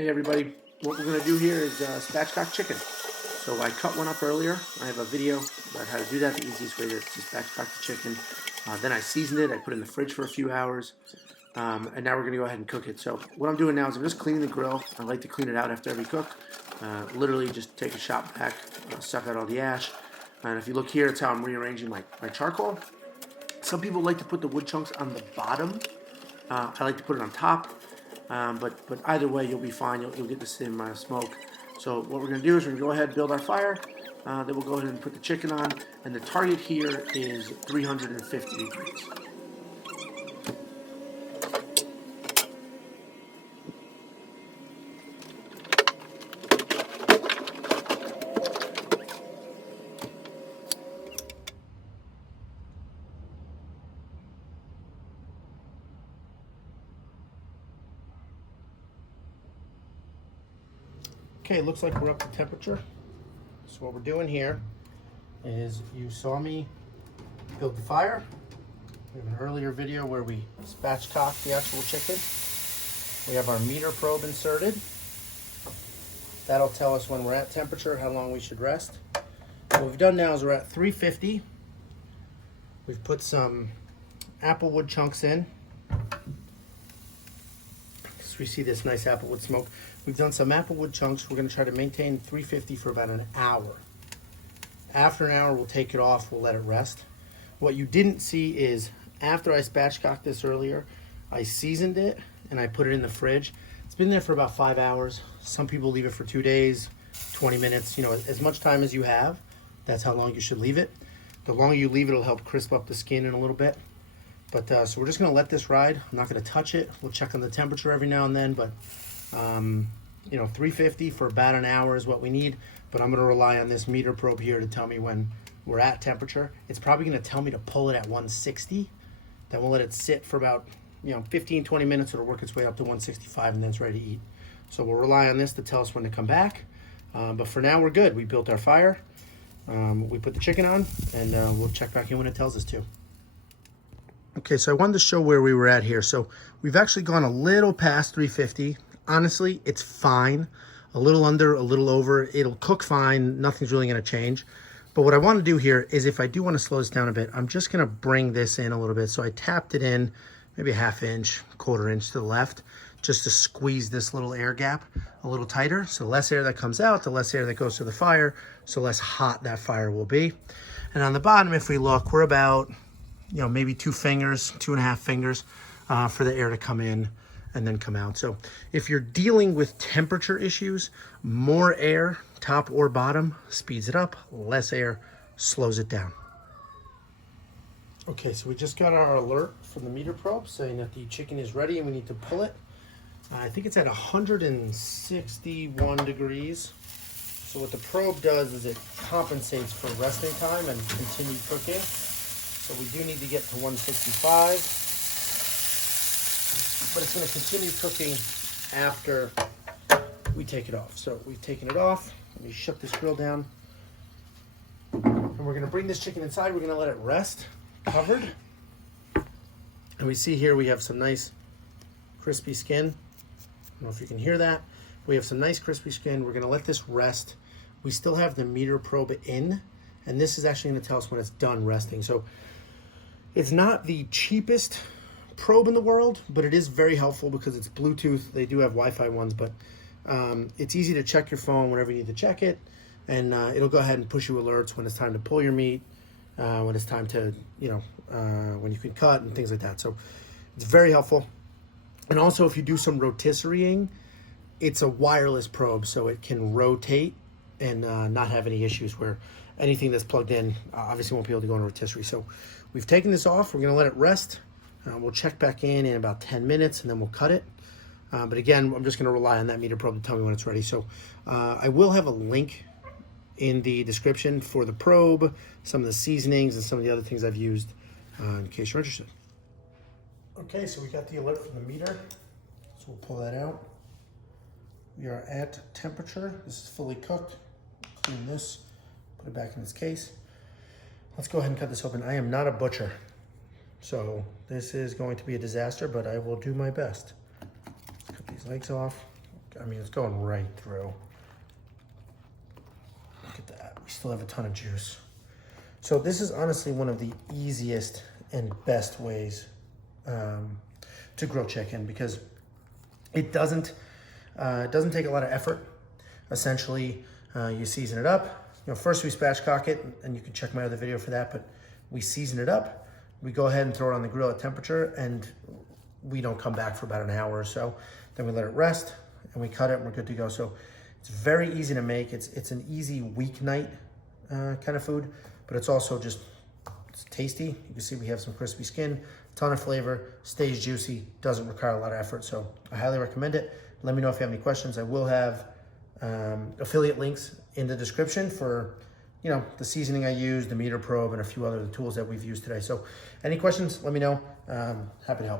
Hey everybody, what we're going to do here is spatchcock chicken. So I cut one up earlier. I have a video about how to do that, the easiest way to spatchcock the chicken. Then I seasoned it, I put it in the fridge for a few hours, and now we're going to go ahead and cook it. So what I'm doing now is I'm just cleaning the grill. I like to clean it out after every cook. Literally just take a shop vac, suck out all the ash. And if you look here, it's how I'm rearranging my charcoal. Some people like to put the wood chunks on the bottom. I like to put it on top. But either way, you'll be fine. You'll get the same smoke. So what we're going to do is we're going to go ahead and build our fire. Then we'll go ahead and put the chicken on. And the target here is 350 degrees. Okay, it looks like we're up to temperature. So what we're doing here is, you saw me build the fire. We have an earlier video where we spatchcocked the actual chicken. We have our meter probe inserted. That'll tell us when we're at temperature, how long we should rest. What we've done now is we're at 350. We've put some applewood chunks in. So we see this nice applewood smoke. We've done some applewood chunks. We're going to try to maintain 350 for about an hour. After an hour, we'll take it off. We'll let it rest. What you didn't see is, after I spatchcocked this earlier, I seasoned it and I put it in the fridge. It's been there for about 5 hours. Some people leave it for 2 days, 20 minutes. You know, as much time as you have, that's how long you should leave it. The longer you leave it, it'll help crisp up the skin in a little bit. But so we're just going to let this ride. I'm not going to touch it. We'll check on the temperature every now and then, but you know, 350 for about an hour is what we need. But I'm going to rely on this meter probe here to tell me when we're at temperature. It's probably going to tell me to pull it at 160. Then we'll let it sit for about 15-20 minutes. It'll work its way up to 165, and then it's ready to eat. So we'll rely on this to tell us when to come back. But for now, we're good. We built our fire. We put the chicken on, and we'll check back in when it tells us to. Okay, so I wanted to show where we were at here. So we've actually gone a little past 350. Honestly, it's fine. A little under, a little over. It'll cook fine. Nothing's really going to change. But what I want to do here is, if I do want to slow this down a bit, I'm just going to bring this in a little bit. So I tapped it in maybe a ½ inch, ¼ inch to the left, just to squeeze this little air gap a little tighter. So the less air that comes out, the less air that goes to the fire, so less hot that fire will be. And on the bottom, if we look, we're about, maybe 2 fingers, 2.5 fingers for the air to come in and then come out. So if you're dealing with temperature issues, more air, top or bottom, speeds it up. Less air slows it down. Okay, so we just got our alert from the meter probe saying that the chicken is ready and we need to pull it. I think it's at 161 degrees. So what the probe does is it compensates for resting time and continued cooking. So we do need to get to 165. But it's going to continue cooking after we take it off. So we've taken it off. Let me shut this grill down. And we're going to bring this chicken inside. We're going to let it rest, covered. And we see here we have some nice crispy skin. I don't know if you can hear that. We have some nice crispy skin. We're going to let this rest. We still have the meter probe in. And this is actually going to tell us when it's done resting. So it's not the cheapest probe in the world, but it is very helpful because it's Bluetooth. They do have Wi-Fi ones, but it's easy to check your phone whenever you need to check it, and it'll go ahead and push you alerts when it's time to pull your meat, when it's time to, when you can cut and things like that. So it's very helpful. And also, if you do some rotisserieing, it's a wireless probe, so it can rotate and not have any issues where anything that's plugged in obviously won't be able to go in rotisserie. So we've taken this off. We're going to let it rest. We'll check back in about 10 minutes, and then we'll cut it. But again, I'm just going to rely on that meter probe to tell me when it's ready. So I will have a link in the description for the probe, some of the seasonings, and some of the other things I've used in case you're interested. Okay, so we got the alert from the meter. So we'll pull that out. We are at temperature. This is fully cooked. Clean this, put it back in its case. Let's go ahead and cut this open. I am not a butcher, so this is going to be a disaster, but I will do my best. Cut these legs off. I mean, it's going right through. Look at that. We still have a ton of juice. So this is honestly one of the easiest and best ways to grill chicken, because it doesn't take a lot of effort. Essentially, you season it up. You know, first we spatchcock it, and you can check my other video for that, but we season it up. We go ahead and throw it on the grill at temperature, and we don't come back for about an hour or so. Then we let it rest, and we cut it, and we're good to go. So it's very easy to make. It's an easy weeknight kind of food, but it's also just, it's tasty. You can see we have some crispy skin, ton of flavor, stays juicy, doesn't require a lot of effort. So I highly recommend it. Let me know if you have any questions. I will have affiliate links in the description for, you know, the seasoning I use, the meter probe, and a few other tools that we've used today. So any questions, let me know. Happy to help.